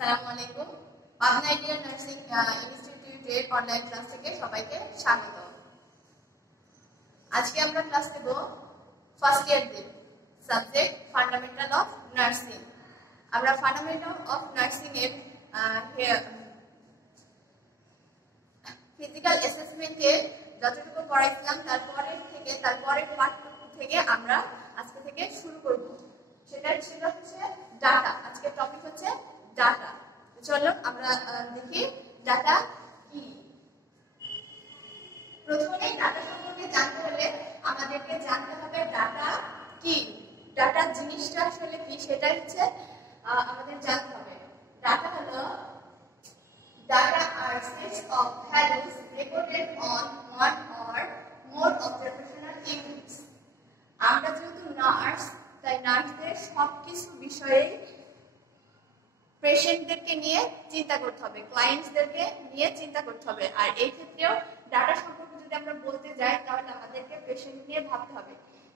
আসসালামু আলাইকুম। Pabna Indian nursing ইনস্টিটিউটের অনলাইন ক্লাস থেকে সবাইকে স্বাগত। আজকে আমরা ক্লাস নেব ফার্স্ট ইয়ার দিন, সাবজেক্ট ফান্ডামেন্টাল অফ নার্সিং। আমরা ফান্ডামেন্টাল অফ নার্সিং এর ফিজিক্যাল অ্যাসেসমেন্টে যতটুকু পড়াইছিলাম তারপরের পার্টটুকু থেকে আমরা আজকে থেকে শুরু করব। সেটা ছিল হচ্ছে ডাটা। আজকের টপিক হচ্ছে ডাটা। চলো আমরা দেখি ডাটা কি। প্রথমে ডাটা সম্পর্কে জানতে হলে আমাদেরকে জানতে হবে ডাটা কি, ডাটা জিনিসটা আসলে কি সেটাই হচ্ছে আমাদের জানতে হবে। ডাটা হলো data are sets of values recorded on one or more observational units. আমরা যেহেতু নার্স, তাই নার্সদের সবকিছু বিষয়ে পেশেন্টদেরকে নিয়ে চিন্তা করতে হবে, ক্লায়েন্টসদেরকে নিয়ে চিন্তা করতে হবে। আর এই ক্ষেত্রেও ডাটা সম্পর্কে যদি আমরা বলতে যাই তাহলে আমাদেরকে পেশেন্ট নিয়ে ভাবতে হবে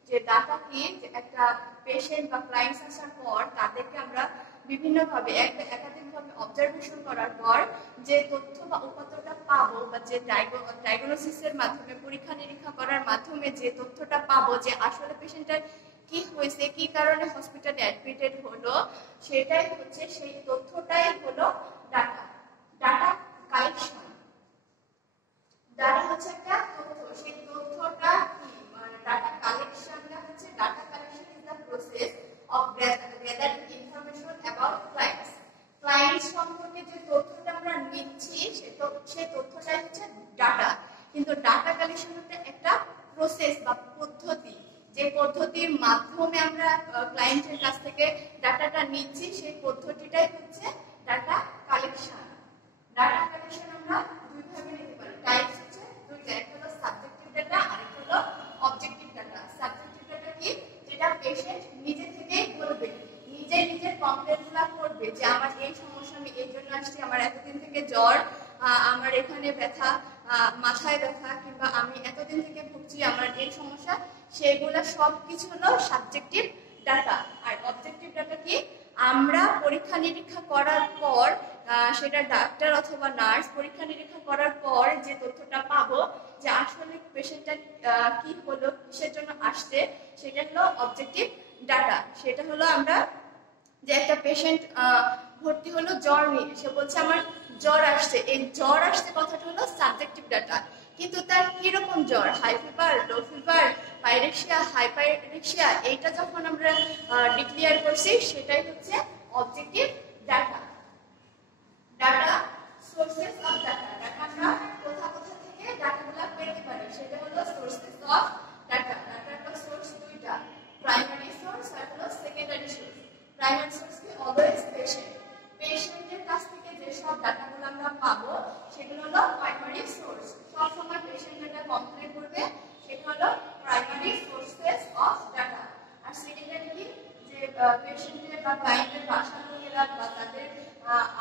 যে ডাটা কি। একটা পেশেন্ট বা ক্লায়েন্টস আসার পর তাদেরকে আমরা বিভিন্নভাবে একাধিকভাবে অবজারভেশন করার পর যে তথ্য বা উপাত্তটা পাবো বা যে ডায়াগনোসিসের মাধ্যমে পরীক্ষা নিরীক্ষা করার মাধ্যমে যে তথ্যটা পাবো যে আসলে পেশেন্টের কি হয়েছে, কি কারণে হসপিটালে অ্যাডমিটেড হলো, সেটাই হচ্ছে সেই তথ্যটাই হলো ডাটা। ডাটা কালেকশন, ডাটা হচ্ছে একটা তথ্য, সেই তথ্যটা কি ডাটা কালেকশনটা হচ্ছে data collection is the process of gathering information about clients. Clients সম্পর্কে যে তথ্যটা আমরা নিচ্ছি সেই তথ্যটাই হচ্ছে ডাটা। কিন্তু ডাটা কালেকশন হচ্ছে একটা প্রসেস বা পদ্ধতি, যে পদ্ধতির মাধ্যমে আমরা ক্লায়েন্টের কাছ থেকে ডাটাটা নিচ্ছি সেই পদ্ধতিটাই হচ্ছে ডাটা কালেকশন। ডাটা কালেকশন আমরা দুইভাবে নিতে পারি, টাইপস হচ্ছে দুইটা, একটা হলো সাবজেক্টিভ ডাটা আর একটা হলো অবজেক্টিভ ডাটা। সাবজেক্টিভ ডাটা কি, যেটা পেশেন্ট নিজে থেকেই বলবে, নিজের কমপ্লেইনগুলো করবে যে আমার এই সমস্যা, আমি এই জন্য আসছি, আমার এতদিন থেকে জ্বর, আমার এখানে ব্যথা, মাথায় ব্যথা, কিংবা আমি এতদিন থেকে ভুগছি, আমার এই সমস্যা, সেগুলো সবকিছু হলো সাবজেক্টিভ ডাটা। আর অবজেক্টিভ ডাটা কি, আমরা পরীক্ষা নিরীক্ষা করার পর, সেটা ডাক্তার অথবা নার্স পরীক্ষা নিরীক্ষা করার পর যে তথ্যটা পাবো যে আসলে পেশেন্টটা কি হলো, কিসের জন্য আসছে, সেটা হলো অবজেক্টিভ ডাটা। সেটা হলো আমরা যে একটা পেশেন্ট ভর্তি হলো জ্বর নিয়ে, সে বলছে আমার জ্বর আসছে, এই জ্বর আসছে কথাটা হলো সাবজেক্টিভ ডাটা। কিন্তু তার কিরকম জ্বর, হাই ফিভার, লো ফিভার, পাইরেক্সিয়া, হাইপাইরেক্সিয়া, এইটা যখন আমরা ডিক্লেয়ার করছি সেটাই হচ্ছে objective data. Data sources of data, data আমরা কোথা থেকে ডাটাগুলো পেতে পারি সেটা হলো সোর্সেস অফ ডাটা। ডাটার সোর্স দুইটা, প্রাইমারি সোর্স আর হলো সেকেন্ডারি সোর্স। প্রাইমারি সোর্স কি, অলওয়েজ পেশেন্টের কাছ থেকে যে সব ডাটাগুলো আমরা পাবো সেগুলো হলো প্রাইমারি সোর্স। সব সময় পেশেন্ট যেটা কমপ্লেইন করবে সেটা হলো প্রাইমারি সোর্সেস অফ ডাটা। আর সেকেন্ডারি কি, যে পেশেন্টের বা ক্লায়েন্টের বাসার লোকেরা বা তাদের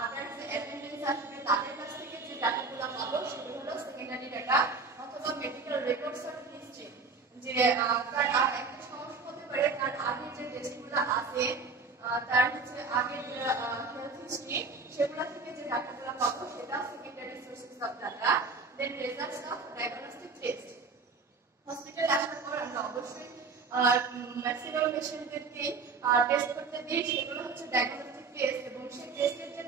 আদার যে অ্যাটেন্ডেন্স আসবে তাদের কাছ থেকে যে ডাটাগুলো পাবো সেগুলো হলো সেকেন্ডারি ডাটা। অথবা মেডিকেল রেকর্ডস অফ হিস্ট্রি, যে তার একটা সমস্যা হতে পারে, তার আগে যে টেস্টগুলো আছে, তার হচ্ছে আগের হেলথ হিস্ট্রি, সেগুলো থেকে যে ডাটাগুলো পাবো সেটা secondary sources of data. Then results of diagnostic test. হসপিটালে আসার পর আমরা অবশ্যই ম্যাক্সিমাম পেশেন্টদেরকেই টেস্ট করতে দিই, সেগুলো হচ্ছে ডায়াগনস্টিক টেস্ট, এবং সেই টেস্টের যে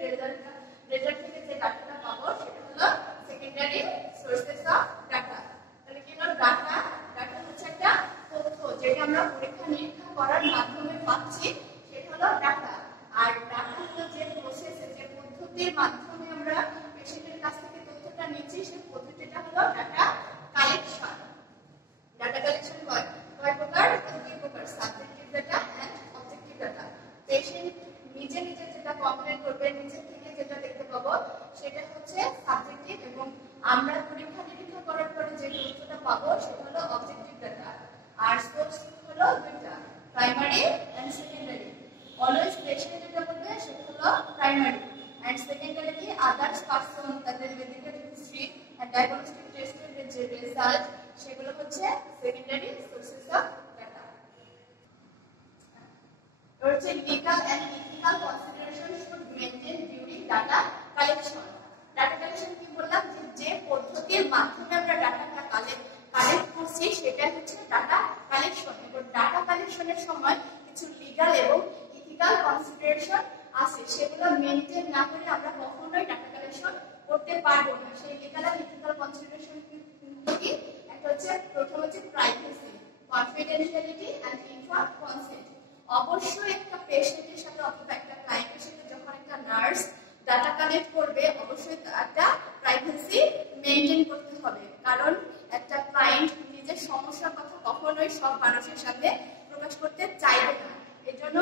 রেজাল্ট থেকে যে ডাটাটা পাবো সেটা হলো সেকেন্ডারি সোর্সেস অফ ডাটা। তাহলে কি হলো ডাটা, ডাটা হচ্ছে একটা তথ্য যেটা আমরা পরীক্ষা নিরীক্ষা করার মাধ্যমে পাচ্ছি, সেটা হলো ডাটা। আর ডাটা হলো যে প্রসেসে, যে পদ্ধতির মাধ্যমে আমরা পেশেন্টের কাছ থেকে তথ্যটা নিচ্ছি সেই পদ্ধতিটা হলো ডাটা কালেকশন। ডাটা কালেকশন কয় প্রকার, দুই প্রকার, subjective data and objective data. Patient নিজে যেটা কমপ্লেইন করবে, নিজে থেকে যেটা দেখতে পাবো সেটা হচ্ছে সাবজেক্টিভ, এবং আমরা পরীক্ষা নিরীক্ষা করার পরে যে তথ্যটা পাবো সেটা হলো অবজেক্টিভ ডাটা। আর সোর্স হলো দুইটা, primary and secondary. Always patient যেটা বলবে সেটা হলো প্রাইমারি, এন্ড সেকেন্ডারি কি আদার্স পারসন, তাদের মেডিকেল হিস্ট্রি এন্ড ডায়াগনস্টিক টেস্টের যে রেজাল্ট, সেগুলো হচ্ছে সেকেন্ডারি সোর্সেস অফ ডাটা। হচ্ছে legal and ethical consideration should maintain during consideration আছে সেগুলো মেনটেন না করে আমরা কখনোই ডাটা কালেকশন করতে পারবো না। সেই লিগাল আর ইথিক্যাল কনসিডারেশন কি? একটা হচ্ছে প্রথম হচ্ছে privacy, confidentiality and informed consent. অবশ্যই একটা পেশেন্টের সাথে অথবা একটা ক্লায়েন্টের সাথে যখন একটা নার্স ডাটা কালেক্ট করবে অবশ্যই একটা প্রাইভেসি মেনটেন করতে হবে, কারণ একটা ক্লায়েন্ট নিজের সমস্যার কথা কখনোই সব মানুষের সাথে প্রকাশ করতে চাইবে না। এজন্য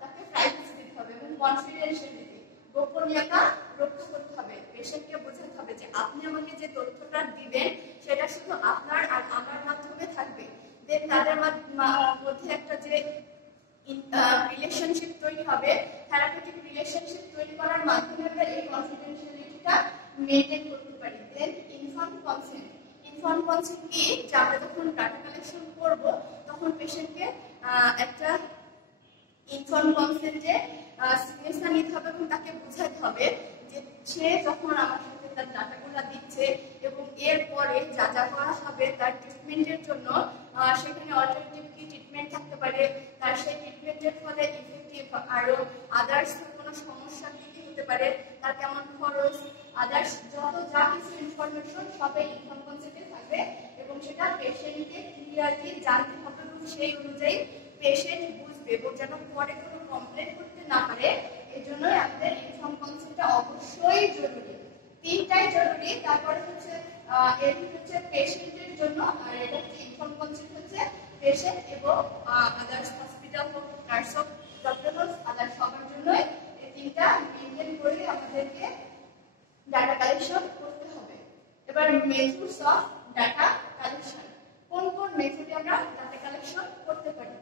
তাকে প্রাইভেসি দিতে হবে এবং কনফিডেন্সিয়ালিটি, গোপনীয়তা রক্ষা করতে হবে। পেশেন্টকে বোঝাতে হবে যে আপনি আমাকে যে তথ্যটা দিবেন সেটা শুধু আপনার আর আমার মাধ্যমে থাকবে। দেন তাদের মধ্যে একটা যে রিলেশনশিপ তৈরি হবে, থেরাপিউটিক রিলেশনশিপ তৈরি করার মাধ্যমে আমরা এই কনফিডেন্সিয়ালিটিটা মেইনটেইন করতে পারি। দেন ইনফর্মড কনসেন্ট। ইনফর্মড কনসেন্ট কি? যে আমরা যখন ডাটা কালেকশন করব তখন পেশেন্টকে একটা ইনফর্মড কনসেন্টে সিগনেচার নিতে হবে এবং তাকে বোঝাতে হবে যে সে যখন আমার সাথে তার ডাটাগুলো দিচ্ছে এবং এরপরে যা যা করা হবে তার ট্রিটমেন্টের জন্য সেখানে অল্টারনেটিভ কি ট্রিটমেন্ট থাকতে পারে, তার সেই ট্রিটমেন্টের ফলে ইফেক্টিভ আরো আদার্স কোনো সমস্যা কি হতে পারে, তার কেমন খরচ, আদার্স যত যা কিছু ইনফরমেশন সবই ইনফর্মড কনসেন্টে থাকবে এবং সেটা পেশেন্টকে ক্লিয়ারলি জানতে হবে এবং সেই অনুযায়ী পেশেন্ট বুঝবে এবং যেন পরে কোনো কমপ্লেন করতে না পারে। এই জন্যই আমাদের ইনফর্মড কনসেন্টটা অবশ্যই জরুরি। তিনটাই জরুরি। তারপরে হচ্ছে এটি হচ্ছে পেশেন্টের জন্য, আর এটা হচ্ছে ইনফর্মড কনসেন্ট হচ্ছে পেশেন্ট এবং আদার্স হসপিটাল হোক, নার্স হোক, ডক্টর হোক, আদার্স সবার জন্যই এই তিনটা মেনটেন করে আমাদেরকে ডাটা কালেকশন করতে হবে। এবার মেথডস অফ ডাটা কালেকশন, কোন কোন মেথডে আমরা ডাটা কালেকশন করতে পারি?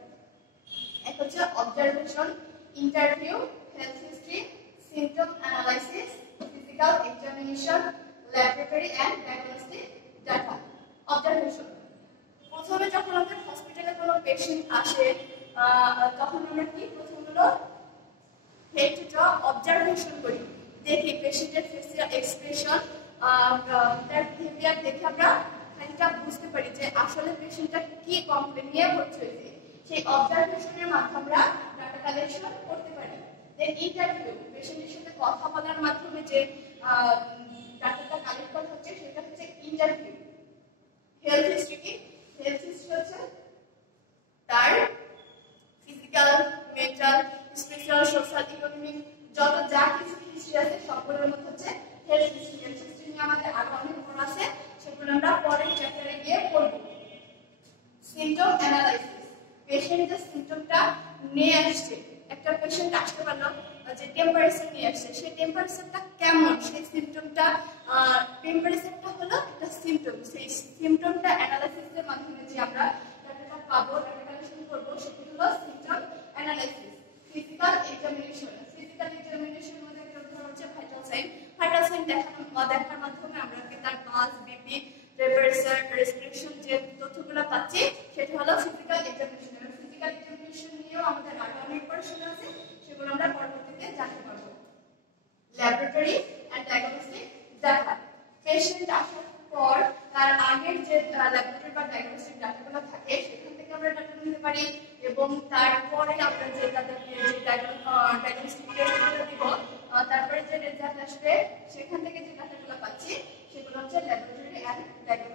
এক হচ্ছে observation, interview, health history, symptom analysis, physical examination, laboratory and diagnostic data. Observation, প্রথমে যখন আমাদের হসপিটালে কোনো পেশেন্ট আসে তখন আমরা কি প্রথম হলো হেড টু ট অবজারভেশন করি, দেখি পেশেন্টের ফেসিয়াল এক্সপ্রেশন, তার বিহেভিয়ার দেখে আমরা খানিকটা বুঝতে পারি যে আসলে পেশেন্টটা কি কমপ্লেন নিয়ে ভর্তি হয়েছে। সেই অবজারভেশনের মাধ্যমে আমরা ডাটা কালেকশন করতে পারি। দেন ইন্টারভিউ, পেশেন্টের সাথে কথা বলার মাধ্যমে যে ডাটাটা কালেক্ট করা হচ্ছে সেটা হচ্ছে ইন্টারভিউ। হেলথ হিস্ট্রি কি? হেলথ হিস্ট্রি হচ্ছে তার physical, mental, spiritual, social, economic যত যা কিছু হিস্ট্রি আছে সবগুলোর মধ্যে হচ্ছে হেলথ হিস্ট্রি। হেলথ হিস্ট্রি নিয়ে আমাদের আরো অনেক পড়া আছে, সেগুলো আমরা পরের চ্যাপ্টারে গিয়ে পড়ব। সিম্পটম অ্যানালাইসিস, পেশেন্ট যে সিম্পটমটা নিয়ে আসছে, একটা পেশেন্ট আসতে পারলো যে টেম্পারেচার নিয়ে আসছে, সেই টেম্পারেচারটা কেমন, সেই সিম্পটমটা টেম্পারেচারটা হলো একটা সিম্পটম। সেই সিম্পটমটা অ্যানালাইসিসের মাধ্যমে যে আমরা ডাটাটা পাবো, ডাটা কালেকশন করবো, সেটা হলো symptom analysis. Physical examination, physical examination মধ্যে একটা উদাহরণ হচ্ছে ভাইটাল সাইন। ভাইটাল সাইন দেখার মাধ্যমে আমরা তার পালস, বিপি, টেম্পারেচার, রেসপিরেশন যে তথ্যগুলো পাচ্ছি সেটা হলো ফিজিক্যাল এক্সামিনেশন। ফিজিক্যাল এক্সামিনেশন নিয়েও আমাদের আরো অনেক পড়াশোনা আছে, সেগুলো আমরা পরবর্তীতে জানতে পারবো। Laboratory and diagnostic data, patient আসার পর তার আগের যে ল্যাবরেটরি বা ডায়াগনস্টিক ডাটাগুলো থাকে সেখান থেকে আমরা ডাটা নিতে পারি এবং তারপরে আমরা যে তাদেরকে যে ডায়াগনস্টিক টেস্টগুলো দিব, তারপরে যে রেজাল্ট আসবে সেখান থেকে যে ডাটাগুলো পাচ্ছি সেগুলো হচ্ছে ল্যাবরেটরি এন্ড ডায়াগনস্টিক